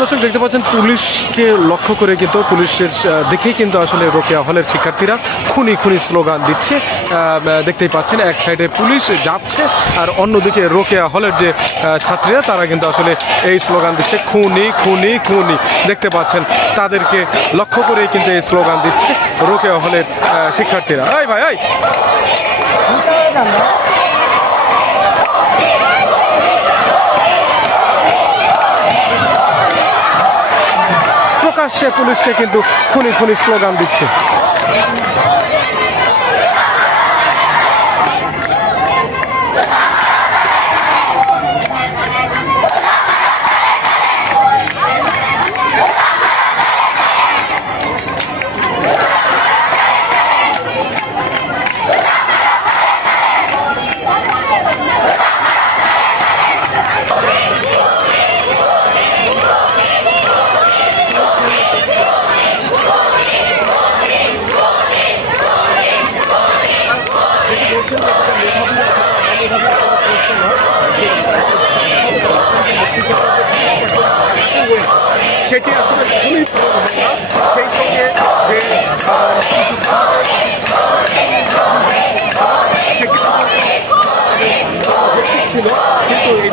দর্শক দেখতে পাচ্ছেন পুলিশকে লক্ষ্য করে কিন্তু পুলিশের দেখেই কিন্তু আসলে রোকেয়া হলের শিক্ষার্থীরা খুনি খুনি স্লোগান দিচ্ছে। দেখতেই পাচ্ছেন এক সাইডে পুলিশ যাচ্ছে আর অন্যদিকে রোকেয়া হলের যে ছাত্রীরা তারা কিন্তু আসলে এই স্লোগান দিচ্ছে খুনি খুনি খুনি। দেখতে পাচ্ছেন তাদেরকে লক্ষ্য করেই কিন্তু এই স্লোগান দিচ্ছে রোকেয়া হলের শিক্ষার্থীরা। এই ভাই এই প্রকাশ্যে পুলিশকে কিন্তু খুনি খুনি স্লোগান দিচ্ছে। সেটি আসলে খুবই সেই সঙ্গে ছিল কিন্তু এই